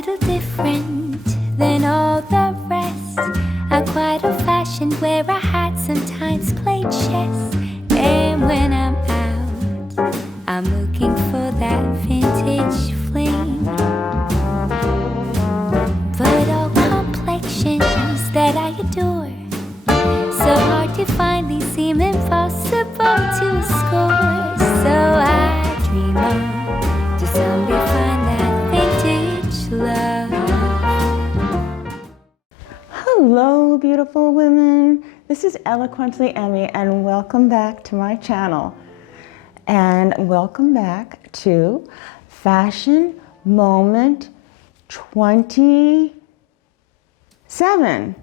little different than all the rest. I'm quite old-fashioned where I had sometimes played chess. And when I'm out, I'm looking for that vintage fling. But all complexions that I adore, so hard to find, these seem impossible to score. So I dream on to someday find that vintage love. Hello, beautiful women. This is Eloquently Emmie, and welcome back to my channel. And welcome back to Fashion Moment 27.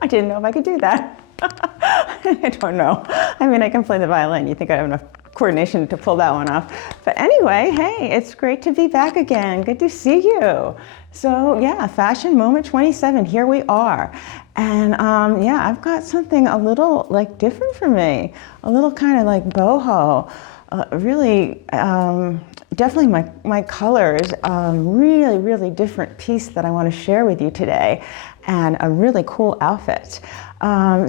I didn't know if I could do that. I don't know. I mean, I can play the violin. You think I have enough coordination to pull that one off. But anyway, hey, it's great to be back again. Good to see you. So yeah, Fashion Moment 27, here we are. And yeah, I've got something a little like different for me, a little kind of like boho, really, definitely my colors, really different piece that I want to share with you today, and a really cool outfit.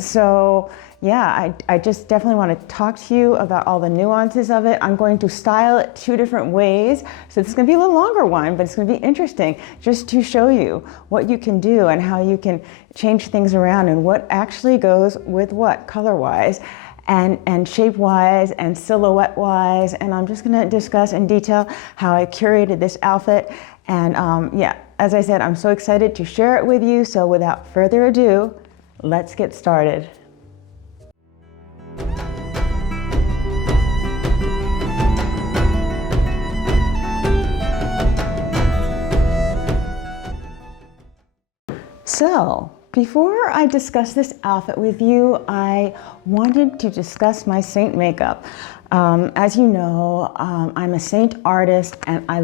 So yeah, I just definitely want to talk to you about all the nuances of it. I'm going to style it two different ways. So this is going to be a little longer one, but it's going to be interesting just to show you what you can do and how you can change things around and what actually goes with what color-wise and shape-wise and silhouette-wise. And I'm just going to discuss in detail how I curated this outfit. And yeah, as I said, I'm so excited to share it with you. So without further ado, let's get started. So, before I discuss this outfit with you, I wanted to discuss my SEINT Makeup. As you know, I'm a SEINT artist, and I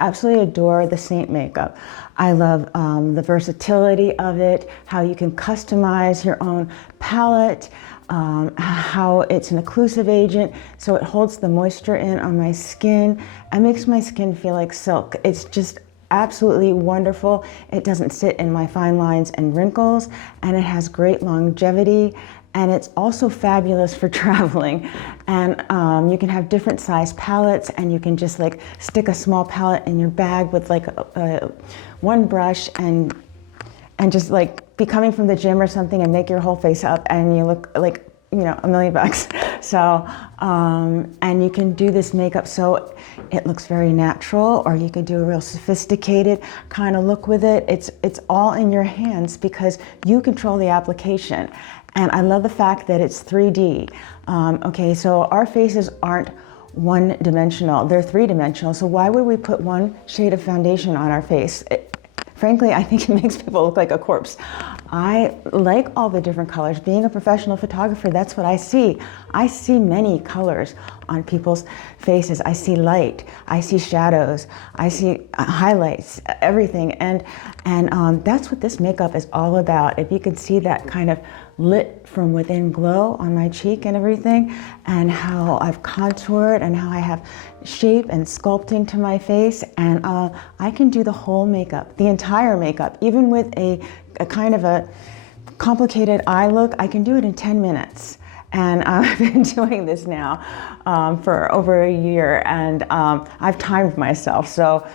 absolutely adore the SEINT Makeup. I love the versatility of it, how you can customize your own palette, how it's an occlusive agent, so it holds the moisture in on my skin and makes my skin feel like silk. It's just absolutely wonderful. It doesn't sit in my fine lines and wrinkles, and it has great longevity, and it's also fabulous for traveling. And you can have different size palettes, and you can just like stick a small palette in your bag with like one brush and just like be coming from the gym or something and make your whole face up, and you look like, you know, $1,000,000. So, and you can do this makeup so it looks very natural, or you can do a real sophisticated kind of look with it. It's all in your hands because you control the application. And I love the fact that it's 3D. Okay, so our faces aren't one-dimensional, they're three-dimensional. So why would we put one shade of foundation on our face? Frankly, I think it makes people look like a corpse. I like all the different colors. Being a professional photographer, that's what I see. I see many colors on people's faces. I see light, I see shadows, I see highlights, everything. And that's what this makeup is all about. If you can see that kind of lit from within glow on my cheek and everything, and how I've contoured and how I have shape and sculpting to my face, and I can do the whole makeup, the entire makeup, even with a kind of a complicated eye look. I can do it in 10 minutes. And I've been doing this now for over a year, and I've timed myself. So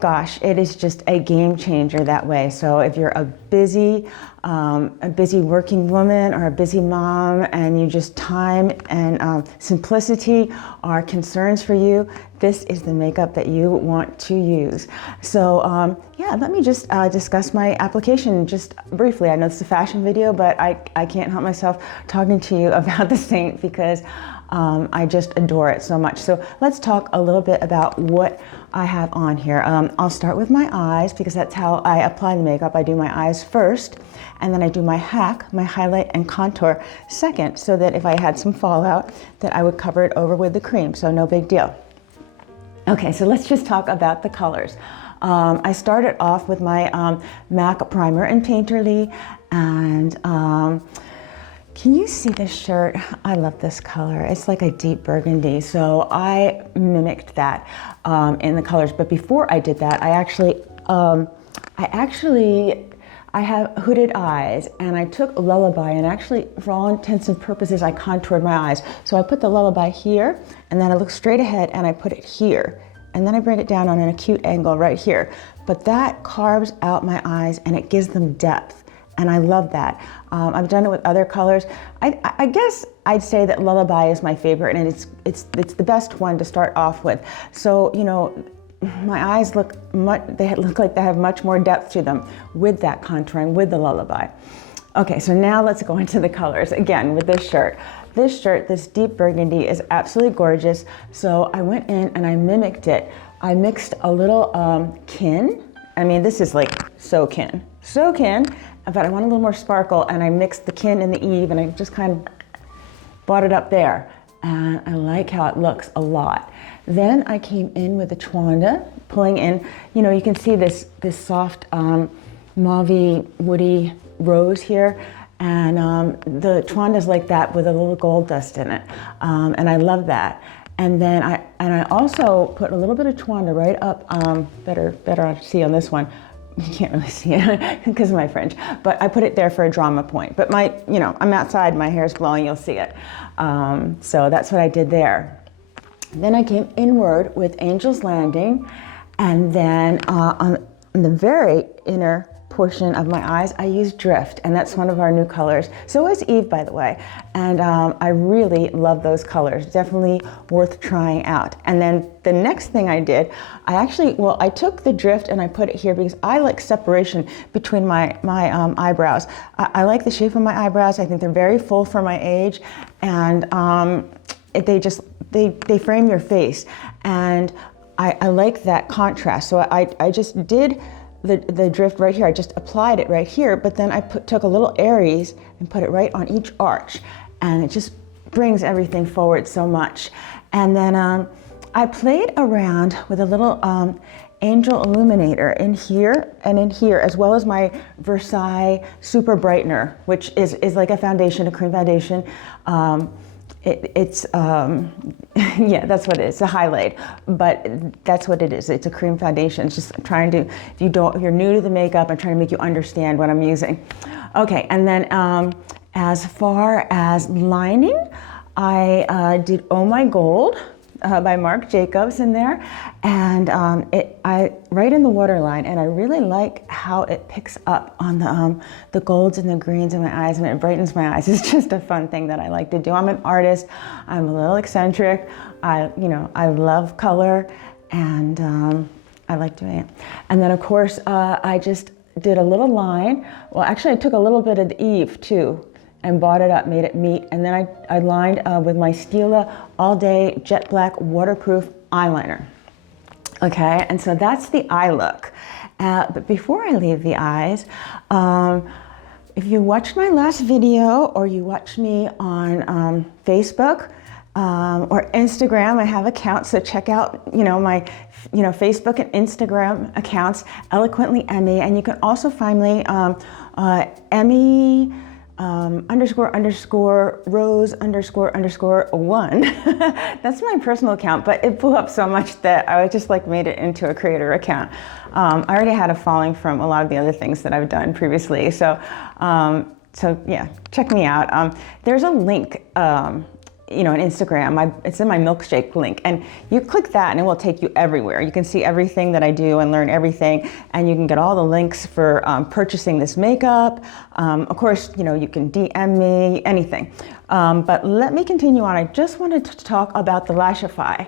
gosh, it is just a game changer that way. So if you're a busy working woman or a busy mom, and you just time and simplicity are concerns for you, this is the makeup that you want to use. So yeah, let me just discuss my application just briefly. I know it's a fashion video, but I can't help myself talking to you about the SEINT because I just adore it so much. So let's talk a little bit about what I have on here. I'll start with my eyes because that's how I apply the makeup. I do my eyes first, and then I do my hack, my highlight and contour second, so that if I had some fallout, that I would cover it over with the cream, so no big deal. Okay, so let's just talk about the colors. I started off with my MAC primer in Painterly, and Can you see this shirt? I love this color. It's like a deep burgundy. So I mimicked that in the colors. But before I did that, I have hooded eyes, and I took Lullaby, and actually, for all intents and purposes, I contoured my eyes. So I put the Lullaby here, and then I look straight ahead, and I put it here. And then I bring it down on an acute angle right here. But that carves out my eyes, and it gives them depth. And I love that. I've done it with other colors. I guess I'd say that Lullaby is my favorite, and it's the best one to start off with. So, you know, my eyes look like they have much more depth to them with that contouring, with the Lullaby. Okay, so now let's go into the colors again with this shirt. This deep burgundy is absolutely gorgeous. So I went in and I mimicked it. I mixed a little kin. I mean, this is like so kin, but I want a little more sparkle, and I mixed the kin and the Eve, and I just kind of brought it up there. And I like how it looks a lot. Then I came in with the Chwanda, pulling in, you know, you can see this soft mauve woody rose here, and the Chwanda's like that with a little gold dust in it, and I love that. And then I also put a little bit of Chwanda right up, better to see on this one. You can't really see it because of my fringe, but I put it there for a drama point. But I'm outside, my hair's blowing, you'll see it. So that's what I did there. Then I came inward with Angel's Landing, and then on the very inner portion of my eyes, I used Drift, and that's one of our new colors. So is Eve, by the way, and I really love those colors. Definitely worth trying out. And then the next thing I did, I took the Drift and I put it here because I like separation between my eyebrows. I like the shape of my eyebrows. I think they're very full for my age, and they frame your face, and I like that contrast. So I just did the Drift right here. I just applied it right here, but then I took a little Aries and put it right on each arch, and it just brings everything forward so much. And then I played around with a little Angel Illuminator in here and in here, as well as my Versailles Super Brightener, which is like a foundation, a cream foundation. It's yeah, that's what it is, a highlight, but that's what it is. It's a cream foundation. It's just trying to, if you're new to the makeup, I'm trying to make you understand what I'm using. Okay, and then as far as lining, I did Oh My Gold by Marc Jacobs in there, and I right in the waterline, and I really like how it picks up on the golds and the greens in my eyes, and it brightens my eyes. It's just a fun thing that I like to do. I'm an artist. I'm a little eccentric. I love color, and I like doing it. And then of course I just did a little line. Well, actually I took a little bit of the Eve too, and bought it up, made it meet, and then I lined with my Stila All Day Jet Black Waterproof Eyeliner. Okay, and so that's the eye look. But before I leave the eyes, if you watched my last video, or you watch me on Facebook or Instagram, I have accounts, so check out my Facebook and Instagram accounts, Eloquently Emmie, and you can also find me Emmie __Rose__1. That's my personal account, but it blew up so much that I just made it into a creator account. I already had a following from a lot of the other things that I've done previously, so yeah, check me out. There's a link on Instagram. It's in my milkshake link, and you click that and it will take you everywhere. You can see everything that I do and learn everything, and you can get all the links for purchasing this makeup. Of course, you can DM me, anything. But let me continue on. I just wanted to talk about the Lashify.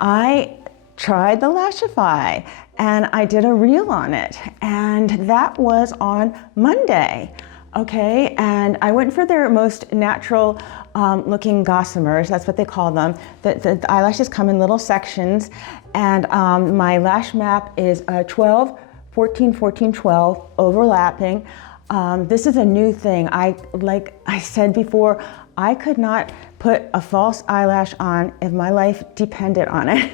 I tried the Lashify and I did a reel on it, and that was on Monday. Okay, and I went for their most natural looking gossamers, that's what they call them. The eyelashes come in little sections, and my lash map is 12, 14, 14, 12, overlapping. This is a new thing. Like I said before, I could not put a false eyelash on if my life depended on it.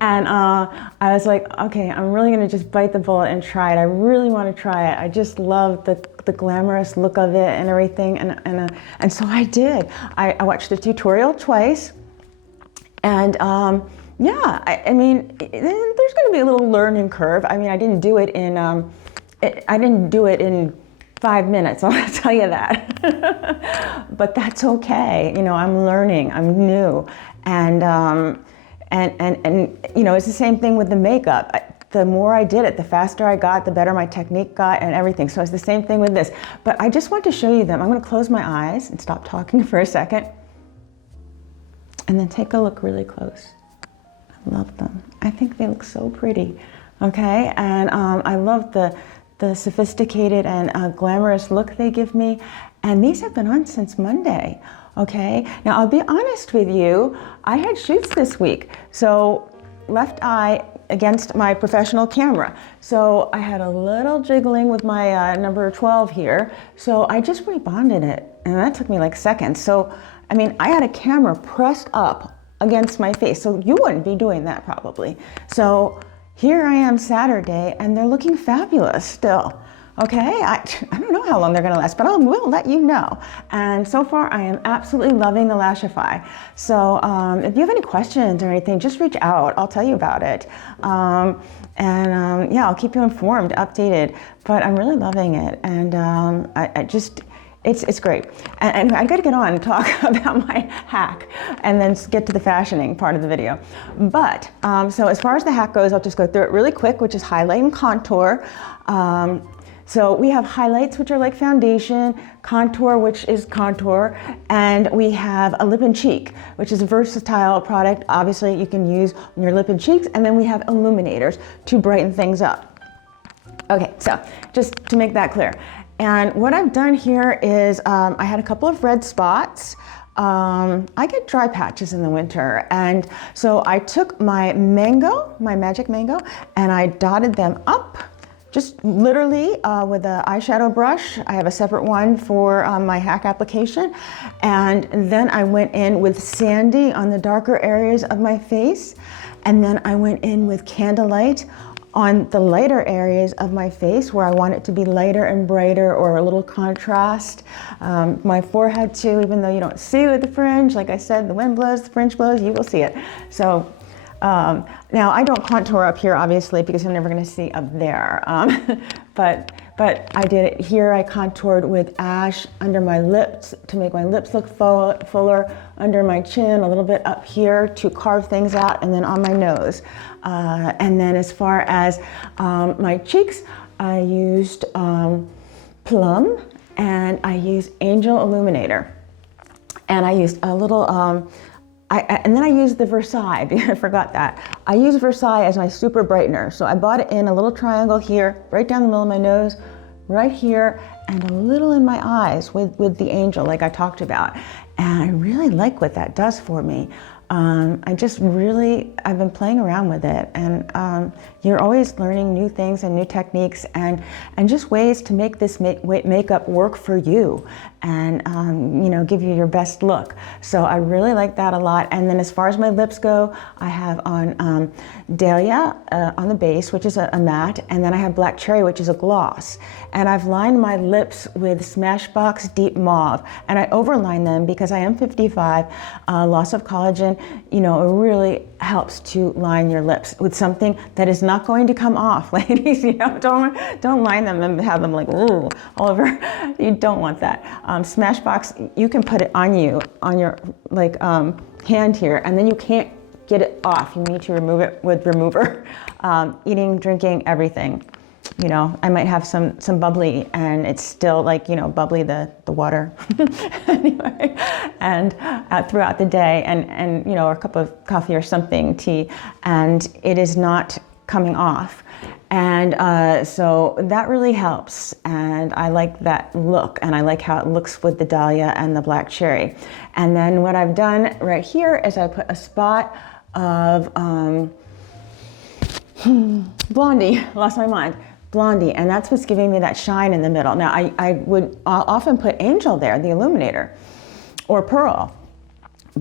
And I was like, okay, I'm really gonna just bite the bullet and try it. I really want to try it. I just love the glamorous look of it and everything. And so I did. I watched the tutorial twice. And yeah, I mean, there's going to be a little learning curve. I mean, I didn't do it in 5 minutes, I'll tell you that. But that's okay. You know, I'm learning, I'm new. And you know, it's the same thing with the makeup. The more I did it, the faster I got, the better my technique got and everything. So it's the same thing with this. But I just want to show you them. I'm going to close my eyes and stop talking for a second. And then take a look really close. I love them. I think they look so pretty. Okay, and I love the sophisticated and glamorous look they give me. And these have been on since Monday. Okay, now I'll be honest with you, I had shoots this week. So left eye against my professional camera. So I had a little jiggling with my number 12 here. So I just rebonded it, and that took me like seconds. So, I mean, I had a camera pressed up against my face. So you wouldn't be doing that probably. So here I am Saturday, and they're looking fabulous still. Okay, I don't know how long they're gonna last, but I will let you know. And so far, I am absolutely loving the Lashify. So if you have any questions or anything, just reach out. I'll tell you about it. Yeah, I'll keep you informed, updated. But I'm really loving it, and it's great. And I gotta get on and talk about my hack and then get to the fashioning part of the video. But, so as far as the hack goes, I'll just go through it really quick, which is highlight and contour. So we have highlights, which are like foundation, contour, which is contour, and we have a lip and cheek, which is a versatile product. Obviously, you can use on your lip and cheeks, and then we have illuminators to brighten things up. Okay, so just to make that clear. And what I've done here is I had a couple of red spots. I get dry patches in the winter, and so I took my mango, my magic mango, and I dotted them up. Just literally with an eyeshadow brush. I have a separate one for my hack application. And then I went in with Sandy on the darker areas of my face. And then I went in with Candlelight on the lighter areas of my face where I want it to be lighter and brighter or a little contrast. My forehead too, even though you don't see it with the fringe. Like I said, the wind blows, the fringe blows, you will see it. So. Now I don't contour up here obviously because you're never going to see up there, but I did it here. I contoured with ash under my lips to make my lips look fuller, under my chin, a little bit up here to carve things out, and then on my nose. And then as far as my cheeks, I used Plum, and I used Angel Illuminator, and I used a little and then I used the Versailles, I forgot that. I use Versailles as my super brightener. So I bought it in a little triangle here, right down the middle of my nose, right here, and a little in my eyes with the Angel, like I talked about. And I really like what that does for me. I've been playing around with it, and you're always learning new things and new techniques and just ways to make this makeup work for you and you know, give you your best look. So I really like that a lot. And then as far as my lips go, I have on Dahlia on the base, which is a matte, and then I have Black Cherry, which is a gloss. And I've lined my lips with Smashbox Deep Mauve, and I overline them because I am 55, loss of collagen. You know, it really helps to line your lips with something that is not going to come off, ladies. You know, don't line them and have them like ooh all over. You don't want that. Smashbox, you can put it on you on your like hand here, and then you can't get it off. You need to remove it with remover. Eating, drinking, everything. You know, I might have some bubbly, and it's still like, you know, bubbly the water anyway, and throughout the day, and you know, or a cup of coffee or something, tea, and it is not coming off. And so that really helps, and I like that look, and I like how it looks with the Dahlia and the Black Cherry. And then what I've done right here is I put a spot of Blondie, lost my mind. Blondie, and that's what's giving me that shine in the middle. Now, I'll often put Angel there, the illuminator, or Pearl,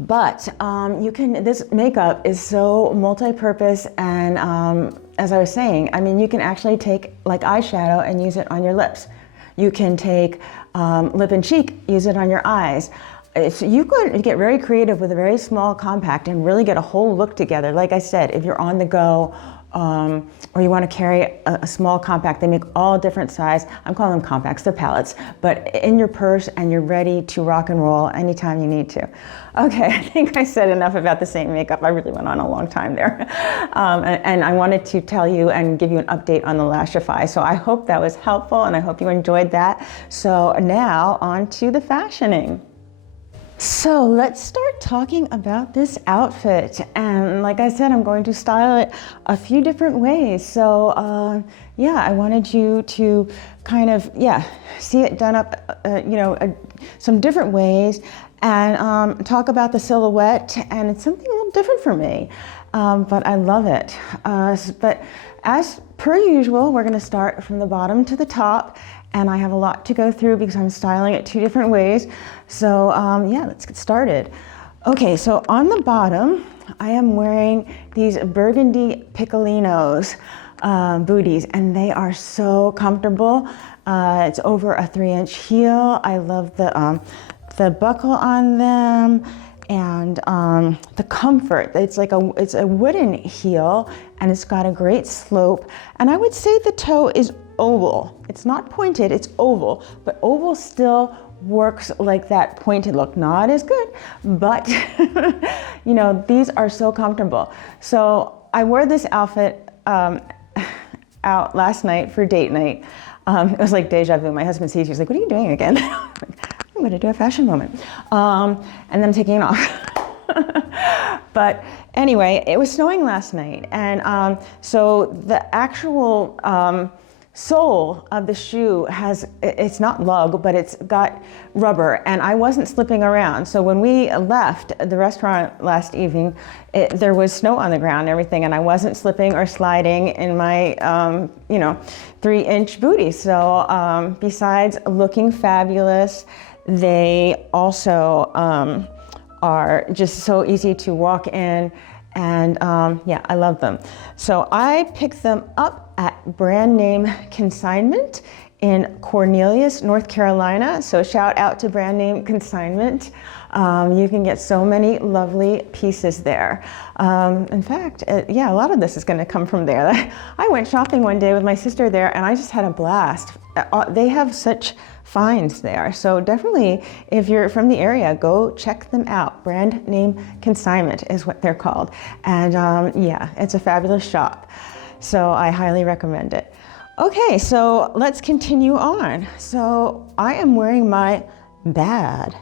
But this makeup is so multi-purpose, and as I was saying, I mean, you can actually take like eyeshadow and use it on your lips. You can take lip and cheek, use it on your eyes. You could get very creative with a very small compact and really get a whole look together. Like I said, if you're on the go, or you want to carry a small compact, they make all different size. I'm calling them compacts, they're palettes, but in your purse, and you're ready to rock and roll anytime you need to. Okay, I think I said enough about the SEINT Makeup. I really went on a long time there. And I wanted to tell you and give you an update on the Lashify. So I hope that was helpful, and I hope you enjoyed that. So now on to the fashioning. So let's start talking about this outfit. And like I said, I'm going to style it a few different ways. So yeah, I wanted you to kind of, see it done up, some different ways, and talk about the silhouette. And it's something a little different for me, but I love it. But as per usual, we're gonna start from the bottom to the top. And I have a lot to go through because I'm styling it two different ways. So let's get started. Okay, so on the bottom, I am wearing these burgundy Pikolonos booties, and they are so comfortable. It's over a 3-inch heel. I love the buckle on them, and the comfort. It's a wooden heel, and it's got a great slope. And I would say the toe is oval. It's not pointed, it's oval, but oval still works like that pointed look. Not as good, but these are so comfortable. So I wore this outfit out last night for date night. It was like deja vu. My husband Cece was like, "What are you doing again?" I'm gonna do a fashion moment. And then I'm taking it off. But anyway, it was snowing last night, and so the actual sole of the shoe it's not lug, but it's got rubber, and I wasn't slipping around. So when we left the restaurant last evening, there was snow on the ground and everything, and I wasn't slipping or sliding in my 3-inch booty. So besides looking fabulous, they also are just so easy to walk in, and I love them. So I picked them up at brand name Consignment in Cornelius, North Carolina. So shout out to brand name Consignment. You can get so many lovely pieces there. In fact, a lot of this is going to come from there. I went shopping one day with my sister there, and I just had a blast. They have such finds there. So definitely, if you're from the area, go check them out. Brand name Consignment is what they're called. And it's a fabulous shop. So I highly recommend it. Okay, so let's continue on. So I am wearing my bad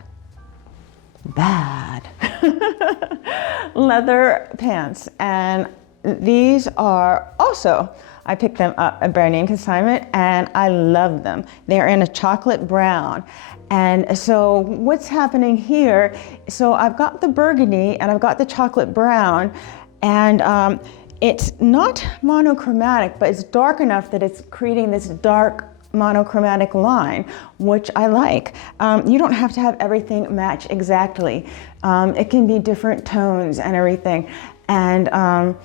leather pants, and these are also, I picked them up at brand name Consignment, and I love them. They're in a chocolate brown. And so what's happening here, so I've got the burgundy and I've got the chocolate brown, and it's not monochromatic, but it's dark enough that it's creating this dark monochromatic line, which I like. You don't have to have everything match exactly. It can be different tones and everything. And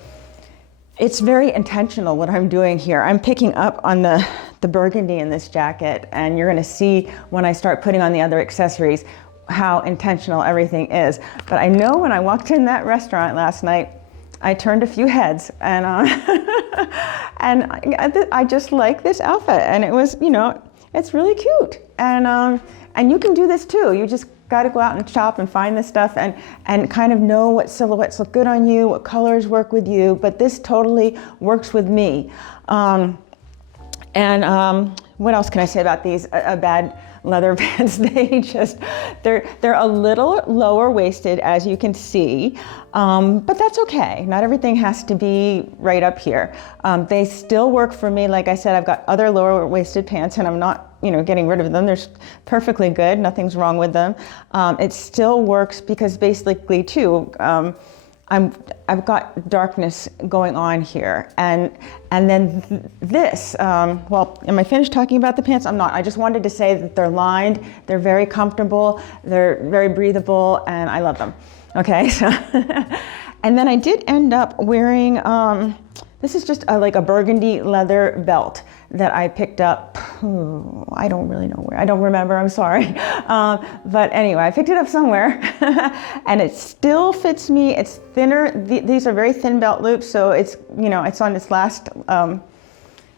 it's very intentional what I'm doing here. I'm picking up on the burgundy in this jacket, and you're gonna see when I start putting on the other accessories how intentional everything is. But I know when I walked in that restaurant last night, I turned a few heads, and and I just like this outfit, and it was, it's really cute, and you can do this too. You just got to go out and shop and find this stuff, and kind of know what silhouettes look good on you, what colors work with you. But this totally works with me. What else can I say about these bad leather pants? They're a little lower waisted, as you can see, but that's okay. Not everything has to be right up here. They still work for me. Like I said, I've got other lower waisted pants, and I'm not getting rid of them. They're perfectly good. Nothing's wrong with them. It still works because basically too, I've got darkness going on here, and then this. Well, am I finished talking about the pants? I'm not. I just wanted to say that they're lined. They're very comfortable. They're very breathable, and I love them. Okay, so, and then I did end up wearing, this is just like a burgundy leather belt that I picked up, I don't really know where, I don't remember, I'm sorry. But anyway, I picked it up somewhere and it still fits me. It's thinner, these are very thin belt loops, so it's, it's on its last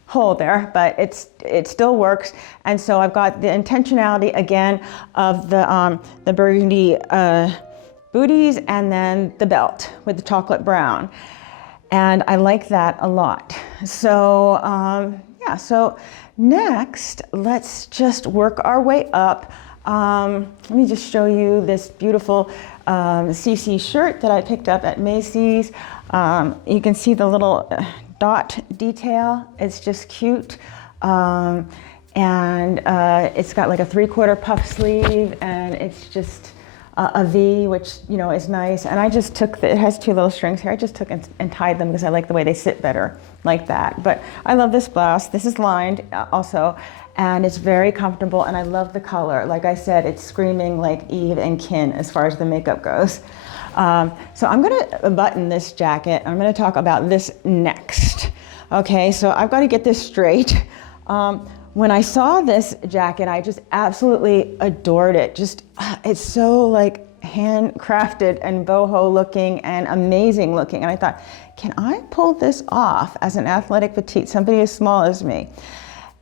hole there, but it still works. And so I've got the intentionality again of the burgundy booties and then the belt with the chocolate brown. And I like that a lot. So yeah, so next, let's just work our way up. Let me just show you this beautiful Cece shirt that I picked up at Macy's. You can see the little dot detail. It's just cute. And it's got like a 3/4 puff sleeve, and it's just a V, which, is nice. And I just took, it has 2 little strings here. I just took and tied them because I like the way they sit better like that. But I love this blouse. This is lined also, and it's very comfortable, and I love the color. Like I said, it's screaming like Eve and Kin as far as the makeup goes. So I'm gonna button this jacket. I'm gonna talk about this next. Okay, so I've got to get this straight. When I saw this jacket, I just absolutely adored it. It's so like handcrafted and boho looking and amazing looking. And I thought, can I pull this off as an athletic petite, somebody as small as me?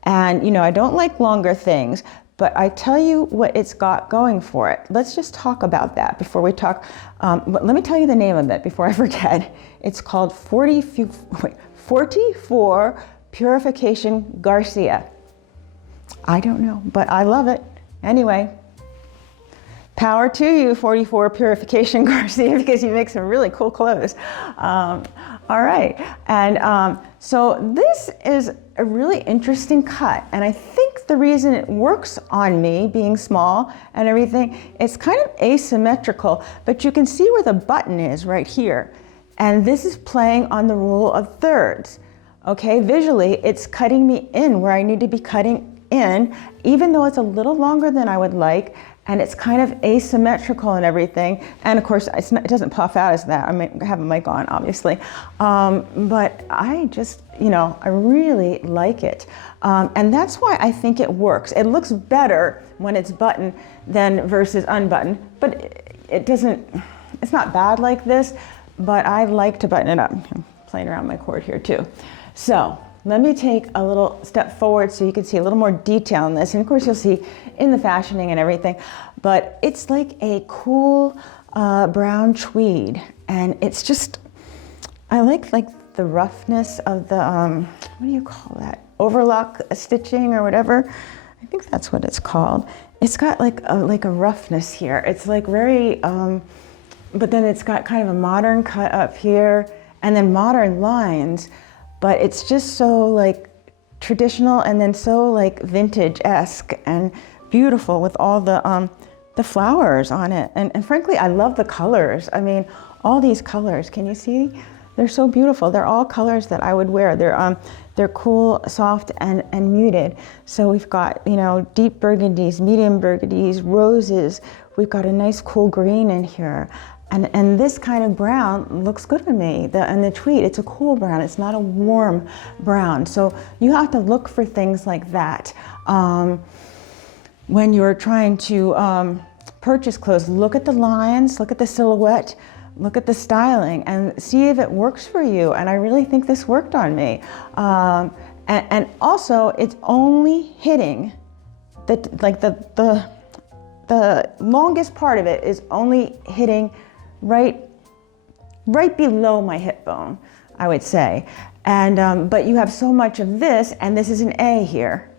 And I don't like longer things, but I tell you what it's got going for it. Let's just talk about that before we talk. But let me tell you the name of it before I forget. It's called 44 Purification Garcia. I don't know, but I love it. Anyway, power to you, 44 Purification Garcia, because you make some really cool clothes. All right, and so this is a really interesting cut, and I think the reason it works on me, being small and everything, it's kind of asymmetrical, but you can see where the button is right here, and this is playing on the rule of thirds. Okay, visually, it's cutting me in where I need to be cutting in, even though it's a little longer than I would like, and it's kind of asymmetrical and everything. And of course, it doesn't puff out as that. I have a mic on, obviously. But I just, I really like it. And that's why I think it works. It looks better when it's buttoned than versus unbuttoned, but it's not bad like this, but I like to button it up. I'm playing around my cord here too. So let me take a little step forward so you can see a little more detail in this. And of course you'll see in the fashioning and everything, but it's like a cool brown tweed. And it's just, I like the roughness of the, what do you call that? Overlock stitching or whatever. I think that's what it's called. It's got like a roughness here. It's like very, but then it's got kind of a modern cut up here and then modern lines. But it's just so like traditional and then so like vintage-esque and beautiful with all the flowers on it. And frankly, I love the colors. I mean, all these colors, can you see? They're so beautiful. They're all colors that I would wear. They're cool, soft, and muted. So we've got, deep burgundies, medium burgundies, roses. We've got a nice cool green in here. And this kind of brown looks good to me. And the tweed, it's a cool brown. It's not a warm brown. So you have to look for things like that. When you're trying to purchase clothes, look at the lines, look at the silhouette, look at the styling, and see if it works for you. And I really think this worked on me. And also, it's only hitting the longest part of it is only hitting right below my hip bone, I would say. And but you have so much of this, and this is an A here,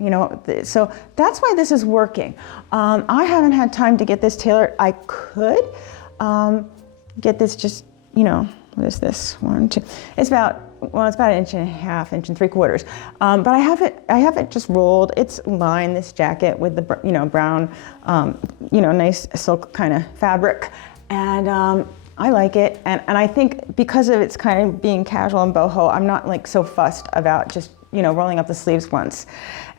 so that's why this is working. I haven't had time to get this tailored. I could get this just, what is this? 1, 2. It's about an inch and a half, inch and 3/4. But I have it just rolled. It's lined, this jacket, with the brown, nice silk kind of fabric, and I like it. And I think because of its kind of being casual and boho, I'm not like so fussed about just rolling up the sleeves once.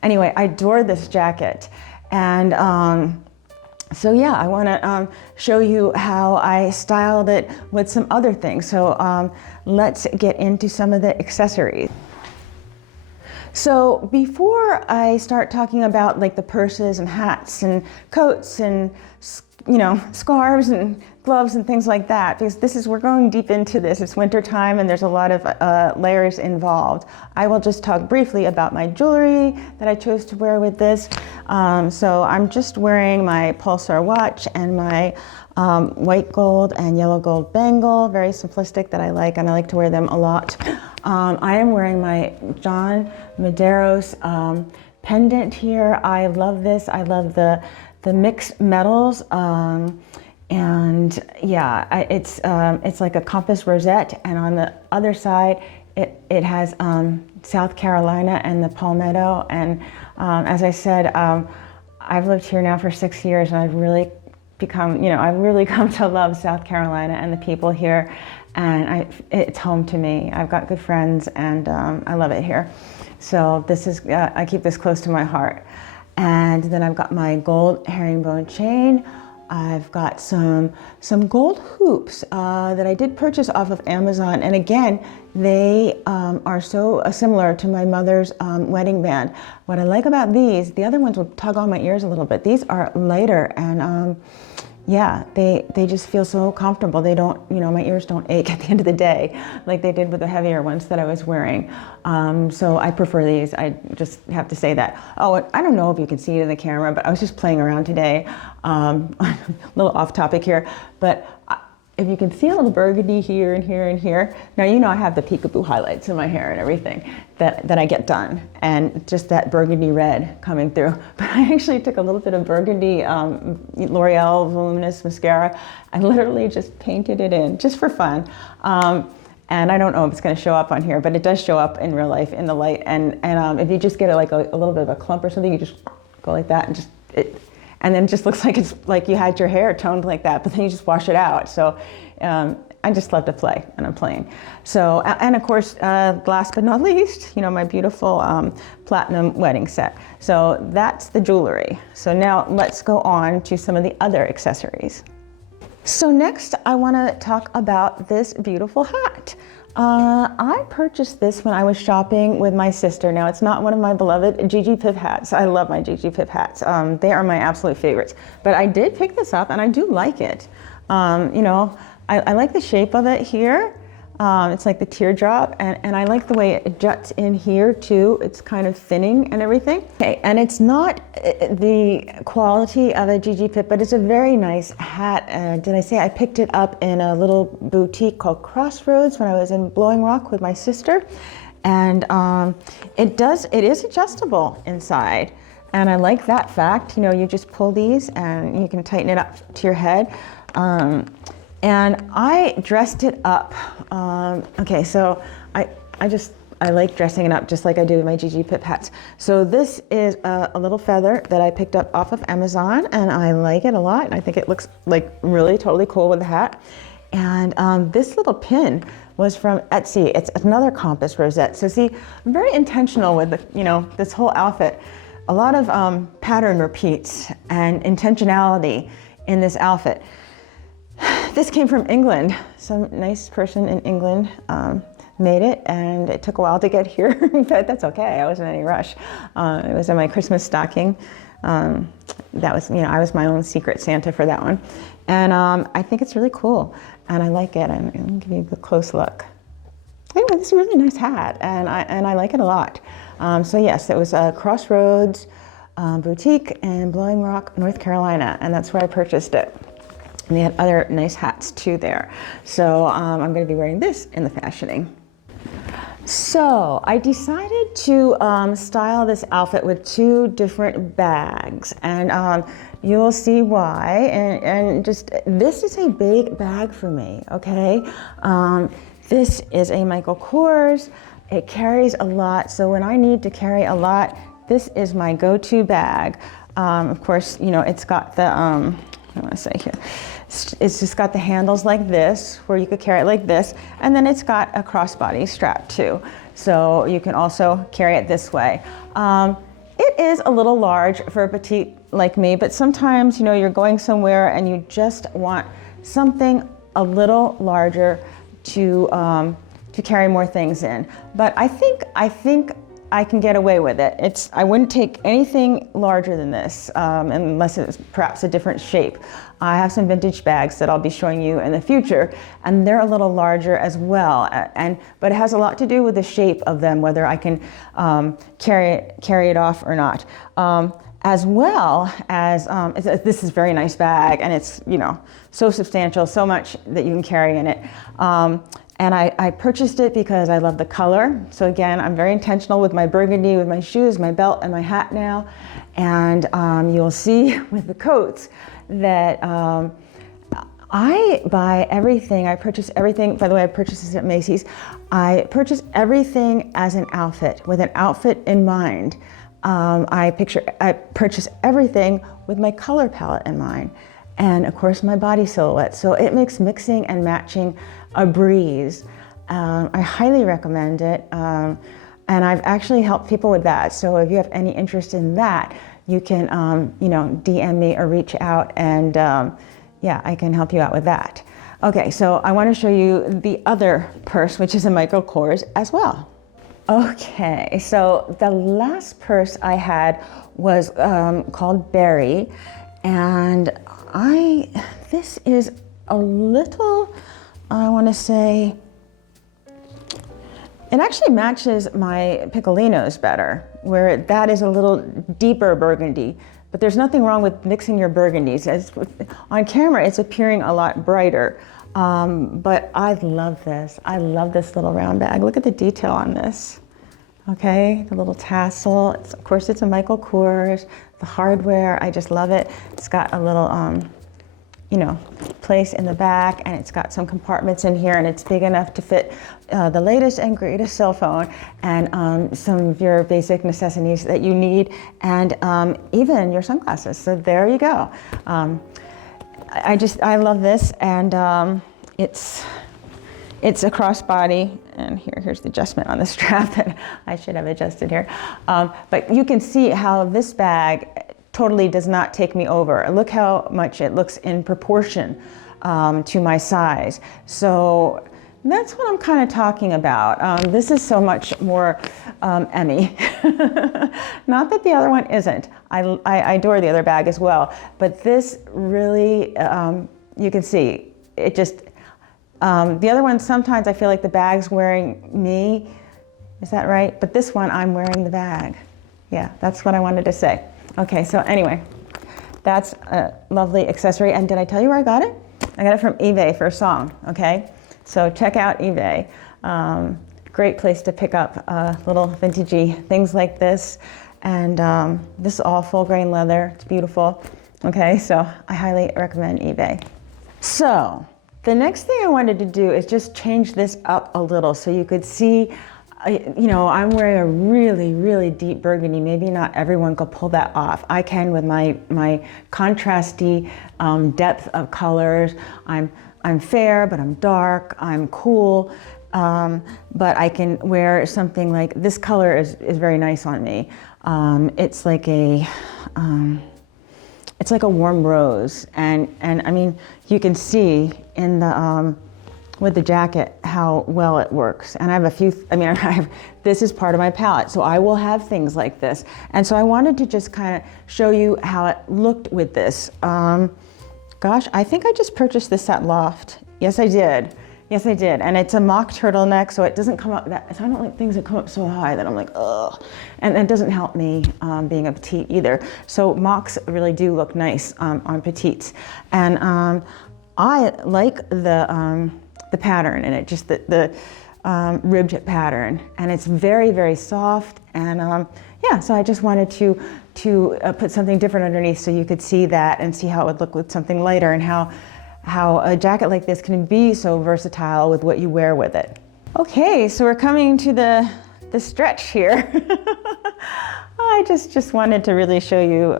Anyway, I adore this jacket, and So yeah, I want to show you how I styled it with some other things. So let's get into some of the accessories. So before I start talking about like the purses and hats and coats and, you know, scarves and gloves and things like that, because we're going deep into this. It's winter time and there's a lot of layers involved. I will just talk briefly about my jewelry that I chose to wear with this. So I'm just wearing my Pulsar watch and my white gold and yellow gold bangle, very simplistic that I like, and I like to wear them a lot. I am wearing my John Medeiros pendant here. I love this. I love the mixed metals, and yeah, it's like a compass rosette, and on the other side it has South Carolina and the palmetto. And as I said, I've lived here now for 6 years, and I've really come to love South Carolina and the people here, and it's home to me. I've got good friends, and I love it here. So this is, I keep this close to my heart. And then I've got my gold herringbone chain. I've got some gold hoops that I did purchase off of Amazon. And again, they are so similar to my mother's wedding band. What I like about these, the other ones will tug on my ears a little bit. These are lighter, and yeah, they just feel so comfortable. They don't, you know, my ears don't ache at the end of the day like they did with the heavier ones that I was wearing. So I prefer these. I just have to say that. Oh, I don't know if you can see it in the camera, but I was just playing around today. A little off topic here, but if you can see a little burgundy here and here and here. Now, you know, I have the peekaboo highlights in my hair and everything that I get done, and just that burgundy red coming through. But I actually took a little bit of burgundy L'Oreal Voluminous Mascara and literally just painted it in just for fun. And I don't know if it's going to show up on here, but it does show up in real life in the light. And if you just get like a little bit of a clump or something, you just go like that and and then it just looks like it's like you had your hair toned like that, but then you just wash it out. So I just love to play, and I'm playing. So, and of course, last but not least, you know, my beautiful platinum wedding set. So that's the jewelry. So now let's go on to some of the other accessories. So next, I want to talk about this beautiful hat. I purchased this when I was shopping with my sister. Now, it's not one of my beloved GG hats. I love my GG hats. They are my absolute favorites. But I did pick this up, and I do like it. You know, I like the shape of it here. It's like the teardrop, and I like the way it juts in here too. It's kind of thinning and everything. Okay, and it's not the quality of a GG Pip, but it's a very nice hat. Did I say I picked it up in a little boutique called Crossroads when I was in Blowing Rock with my sister, and it is adjustable inside. And I like that fact. You know, you just pull these and you can tighten it up to your head. And I dressed it up. Okay, so I like dressing it up just like I do with my GG Pip hats. So this is a little feather that I picked up off of Amazon, and I like it a lot. I think it looks like really totally cool with the hat. And this little pin was from Etsy. It's another compass rosette. So see, I'm very intentional with this whole outfit. A lot of pattern repeats and intentionality in this outfit. This came from England. Some nice person in England made it, and it took a while to get here, but that's okay. I wasn't in any rush. It was in my Christmas stocking. That was, I was my own secret Santa for that one. And I think it's really cool, and I like it. And I'll give you a close look. Anyway, this is a really nice hat, and I like it a lot. So yes, it was a Crossroads boutique in Blowing Rock, North Carolina, and that's where I purchased it. And they had other nice hats too there. So I'm going to be wearing this in the fashioning. So I decided to style this outfit with two different bags, and you'll see why. And just, this is a big bag for me, okay? This is a Michael Kors. It carries a lot, so when I need to carry a lot, this is my go-to bag. Of course, it's got the, I want to say here, it's just got the handles like this, where you could carry it like this, and then it's got a crossbody strap too. So you can also carry it this way. It is a little large for a petite like me, but sometimes, you know, you're going somewhere and you just want something a little larger to carry more things in. But I think I can get away with it. I wouldn't take anything larger than this unless it's perhaps a different shape. I have some vintage bags that I'll be showing you in the future, and they're a little larger as well. But it has a lot to do with the shape of them, whether I can carry it off or not. As well as this is a very nice bag, and it's, you know, so substantial, so much that you can carry in it. And I purchased it because I love the color. So again, I'm very intentional with my burgundy, with my shoes, my belt, and my hat now. And you'll see with the coats that I buy everything. I purchase everything. By the way, I purchased this at Macy's. I purchase everything as an outfit, with an outfit in mind. I purchase everything with my color palette in mind. And of course, my body silhouette. So it makes mixing and matching a breeze. I highly recommend it. And I've actually helped people with that. So if you have any interest in that, you can, you know, DM me or reach out, and yeah, I can help you out with that. Okay, so I want to show you the other purse, which is a Michael Kors as well. Okay, so the last purse I had was called Berry, and this is a little, I want to say, it actually matches my Pikolonos better, where that is a little deeper burgundy, but there's nothing wrong with mixing your burgundies. On camera, it's appearing a lot brighter, but I love this. I love this little round bag. Look at the detail on this. Okay, the little tassel. Of course, it's a Michael Kors. The hardware, I just love it. It's got a little, you know, place in the back, and it's got some compartments in here, and it's big enough to fit the latest and greatest cell phone and some of your basic necessities that you need, and even your sunglasses. So there you go. I love this, and it's a crossbody, and here's the adjustment on the strap that I should have adjusted here. But you can see how this bag totally does not take me over. Look how much it looks in proportion to my size. So that's what I'm kind of talking about. This is so much more Emmie. Not that the other one isn't. I adore the other bag as well. But this really, you can see, it just, the other one, sometimes I feel like the bag's wearing me. Is that right? But this one, I'm wearing the bag. Yeah, that's what I wanted to say. Okay, so anyway, that's a lovely accessory. And did I tell you where I got it? I got it from eBay for a song, okay? So check out eBay. Great place to pick up little vintagey things like this. And this is all full grain leather. It's beautiful. Okay, so I highly recommend eBay. So the next thing I wanted to do is just change this up a little so you could see, you know, I'm wearing a really, really deep burgundy. Maybe not everyone could pull that off. I can with my contrasty depth of colors. I'm fair, but I'm dark. I'm cool, but I can wear something like this color is very nice on me. It's like a warm rose, and I mean, you can see in the with the jacket how well it works. And I have a few, this is part of my palette, so I will have things like this. And so I wanted to just kind of show you how it looked with this. Gosh, I think I just purchased this at Loft. Yes, I did. Yes, I did. And it's a mock turtleneck, so it doesn't come up that, so I don't like things that come up so high that I'm like, ugh. And it doesn't help me being a petite either. So mocks really do look nice on petites. And I like the pattern in it, just the ribbed pattern. And it's very, very soft. And yeah, so I just wanted to put something different underneath so you could see that and see how it would look with something lighter, and how a jacket like this can be so versatile with what you wear with it. Okay, so we're coming to the stretch here. I just wanted to really show you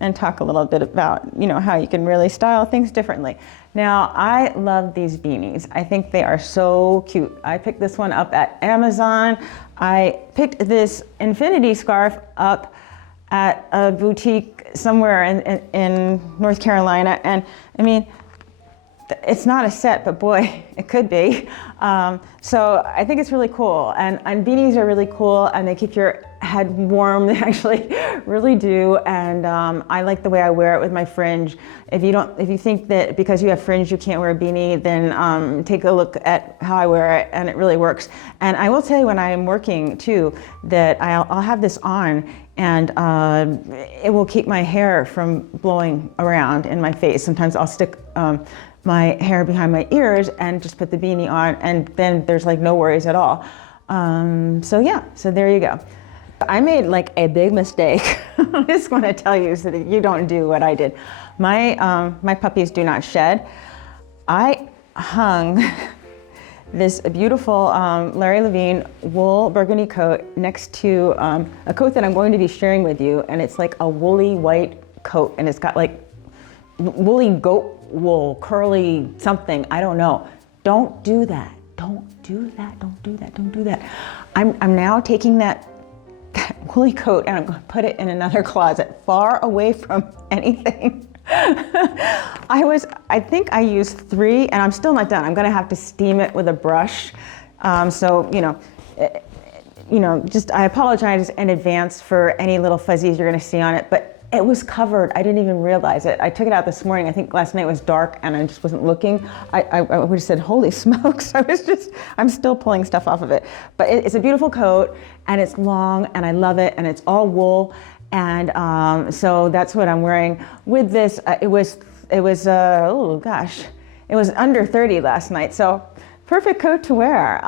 and talk a little bit about, you know, how you can really style things differently. Now, I love these beanies. I think they are so cute. I picked this one up at Amazon. I picked this infinity scarf up at a boutique somewhere in North Carolina. And I mean, it's not a set, but boy, it could be. So I think it's really cool. And beanies are really cool, and they keep your head warm. They actually really do. And I like the way I wear it with my fringe. If you think that because you have fringe you can't wear a beanie, then take a look at how I wear it, and it really works. And I will tell you when I am working too, that I'll have this on, and it will keep my hair from blowing around in my face. Sometimes I'll stick my hair behind my ears and just put the beanie on, and then there's like no worries at all. So yeah, so there you go. I made like a big mistake. I just want to tell you so that you don't do what I did. My puppies do not shed. I hung this beautiful Larry Levine wool burgundy coat next to a coat that I'm going to be sharing with you, and it's like a woolly white coat, and it's got like woolly goat wool, curly something, I don't know. Don't do that. Don't do that. Don't do that. Don't do that. I'm now taking that woolly coat and I'm going to put it in another closet far away from anything. I think I used 3, and I'm still not done. I'm going to have to steam it with a brush. So, just I apologize in advance for any little fuzzies you're going to see on it, but it was covered. I didn't even realize it. I took it out this morning. I think last night was dark and I just wasn't looking. I would have said, holy smokes. I'm still pulling stuff off of it. But it's a beautiful coat, and it's long, and I love it, and it's all wool. And so that's what I'm wearing with this. It was under 30 last night. So perfect coat to wear.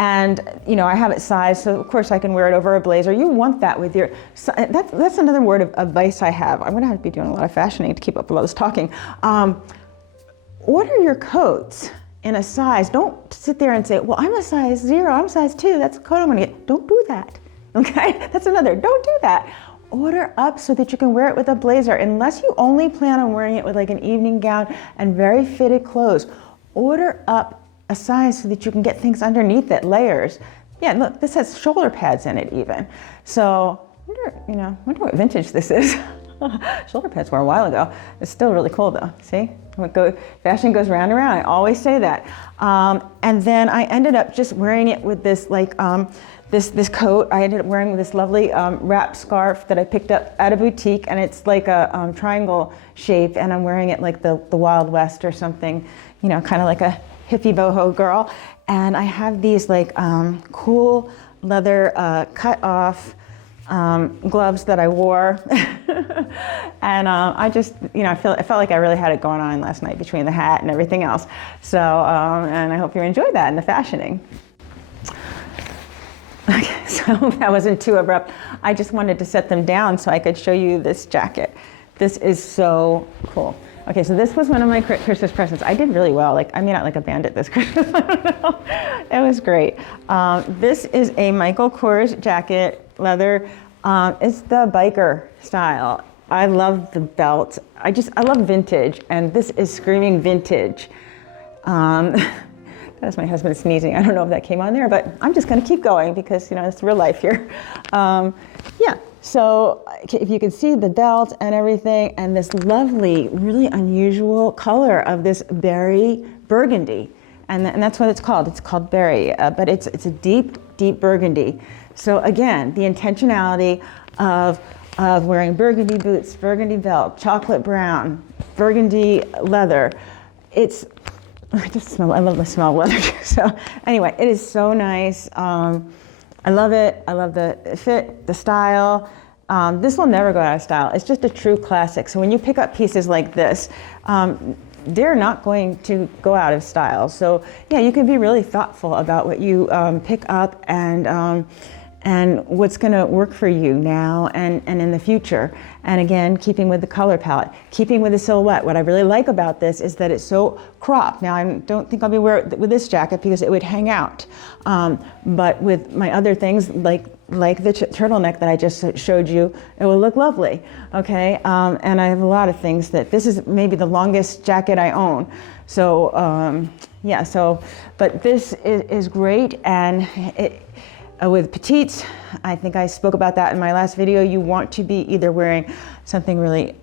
And I have it sized, so of course I can wear it over a blazer. You want that with your, that's another word of advice I have. I'm gonna have to be doing a lot of fashioning to keep up with all this talking. Order your coats in a size. Don't sit there and say, well, I'm a size 0, I'm size 2, that's the coat I'm gonna get. Don't do that, okay? That's another, don't do that. Order up so that you can wear it with a blazer, unless you only plan on wearing it with like an evening gown and very fitted clothes. Order up a size so that you can get things underneath it, layers. Yeah, look, this has shoulder pads in it even. So, I wonder what vintage this is. Shoulder pads were a while ago. It's still really cool though, see? Fashion goes round and round, I always say that. And then I ended up just wearing it with this this coat. I ended up wearing this lovely wrap scarf that I picked up at a boutique, and it's like a triangle shape, and I'm wearing it like the Wild West or something, kind of like a hippie boho girl. And I have these like cool leather cut off gloves that I wore. And I just, I felt like I really had it going on last night between the hat and everything else. So, and I hope you enjoyed that and the fashioning. Okay, so that wasn't too abrupt. I just wanted to set them down so I could show you this jacket. This is so cool. Okay, so this was one of my Christmas presents. I did really well. I made out like a bandit this Christmas. I don't know. It was great. This is a Michael Kors jacket, leather. It's the biker style. I love the belt. I love vintage, and this is screaming vintage. That's my husband sneezing. I don't know if that came on there, but I'm just going to keep going because, it's real life here. Yeah, so if you can see the belt and everything, and this lovely, really unusual color of this berry burgundy. And that's what it's called. It's called berry, but it's a deep, deep burgundy. So again, the intentionality of wearing burgundy boots, burgundy belt, chocolate brown, burgundy leather. I love the smell of leather. So anyway, it is so nice. I love it. I love the fit, the style. This will never go out of style. It's just a true classic. So when you pick up pieces like this, they're not going to go out of style. So yeah, you can be really thoughtful about what you pick up and what's going to work for you now and in the future. And again, keeping with the color palette, keeping with the silhouette. What I really like about this is that it's so cropped. Now, I don't think I'll be wearing it with this jacket because it would hang out. But with my other things, like the turtleneck that I just showed you, it will look lovely, okay? And I have a lot of things this is maybe the longest jacket I own. So, yeah, but this is great, and With petites, I think I spoke about that in my last video, you want to be either wearing something really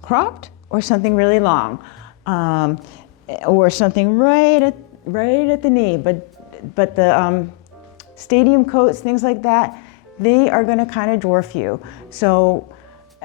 cropped or something really long, or something right at the knee. But the stadium coats, things like that, they are going to kind of dwarf you. So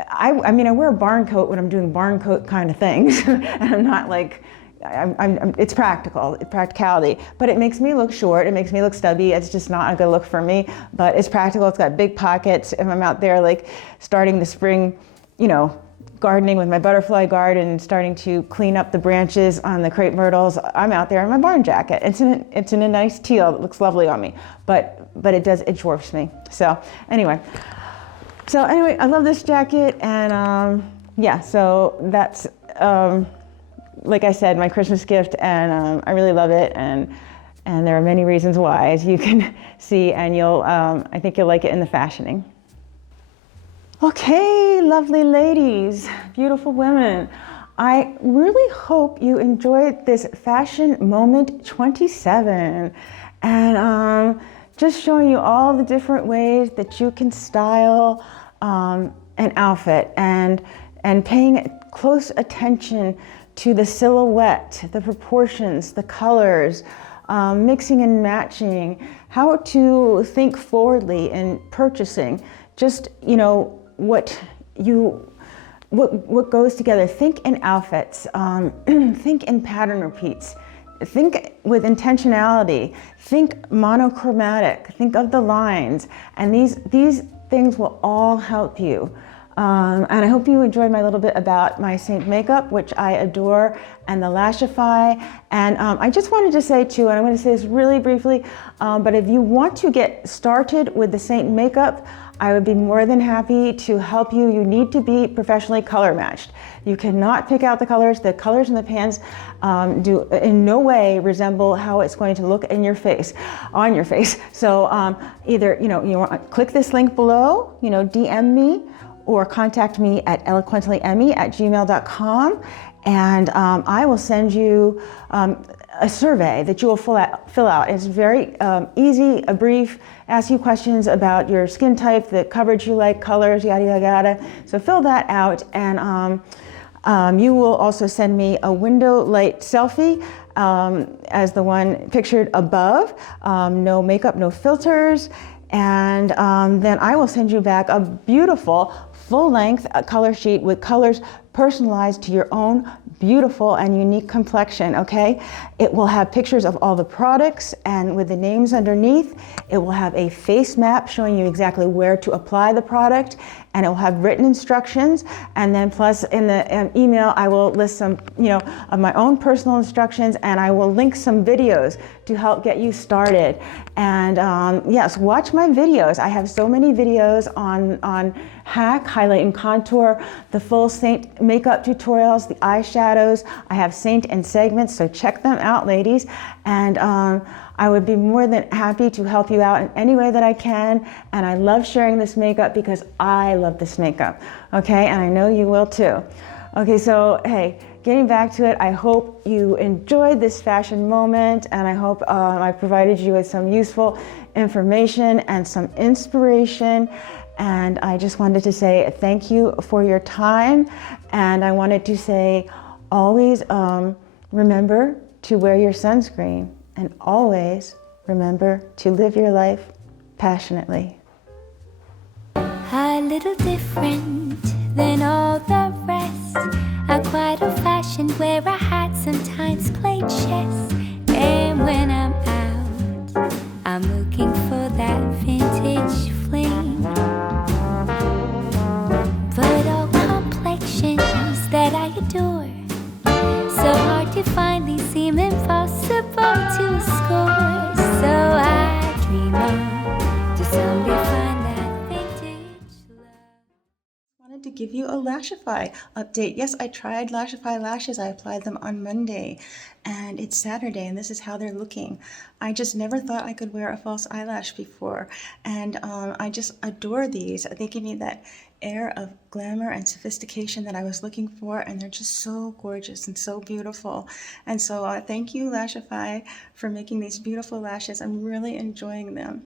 I mean, I wear a barn coat when I'm doing barn coat kind of things, and I'm not like, it's practicality, but it makes me look short, it makes me look stubby, it's just not a good look for me, but it's practical, it's got big pockets. If I'm out there like starting the spring, you know, gardening with my butterfly garden, starting to clean up the branches on the crepe myrtles, I'm out there in my barn jacket. It's in a nice teal, it looks lovely on me, but it dwarfs me. So anyway, I love this jacket, and yeah, so that's, like I said, my Christmas gift, and I really love it, and there are many reasons why, as you can see, and I think you'll like it in the fashioning. Okay, lovely ladies, beautiful women, I really hope you enjoyed this Fashion Moment 27, and just showing you all the different ways that you can style an outfit, and paying close attention to the silhouette, the proportions, the colors, mixing and matching, how to think forwardly in purchasing, just, you know, what goes together. Think in outfits, think in pattern repeats, think with intentionality, think monochromatic, think of the lines, and these things will all help you. And I hope you enjoyed my little bit about my SEINT Makeup, which I adore, and the Lashify. And I just wanted to say too, and I'm going to say this really briefly, but if you want to get started with the SEINT Makeup, I would be more than happy to help you. You need to be professionally color matched. You cannot pick out the colors. The colors in the pans do in no way resemble how it's going to look in your face, on your face. So either, you know, you want to click this link below, you know, DM me, or contact me at eloquentlyemmie@gmail.com, and I will send you a survey that you will fill out. It's very easy, a brief, ask you questions about your skin type, the coverage you like, colors, yada, yada, yada. So fill that out, and you will also send me a window light selfie as the one pictured above, no makeup, no filters, and then I will send you back a beautiful full-length color sheet with colors personalized to your own beautiful and unique complexion, okay? It will have pictures of all the products and with the names underneath. It will have a face map showing you exactly where to apply the product, and it will have written instructions. And then plus in the email, I will list some, you know, of my own personal instructions, and I will link some videos to help get you started. And yes, watch my videos. I have so many videos on hack, highlight and contour, the full SEINT makeup tutorials, the eyeshadows. I have SEINT in segments, so check them out, ladies. And I would be more than happy to help you out in any way that I can. And I love sharing this makeup because I love this makeup, okay? And I know you will too. Okay, so hey, getting back to it, I hope you enjoyed this fashion moment, and I hope I provided you with some useful information and some inspiration. And I just wanted to say thank you for your time. And I wanted to say, always remember to wear your sunscreen, and always remember to live your life passionately. A little different than all the rest. I'm quite old-fashioned, wear a hat, sometimes play chess. And when I'm out, I'm looking for that vintage fling. But all complexions that I adore, so hard to find, these seem impossible to score. So I dream on to someday find that vintage love. Wanted to give you a Lashify update. Yes, I tried Lashify lashes. I applied them on Monday, and it's Saturday, and this is how they're looking. I just never thought I could wear a false eyelash before, and I just adore these. They give me that air of glamour and sophistication that I was looking for, and they're just so gorgeous and so beautiful. And so thank you, Lashify, for making these beautiful lashes. I'm really enjoying them.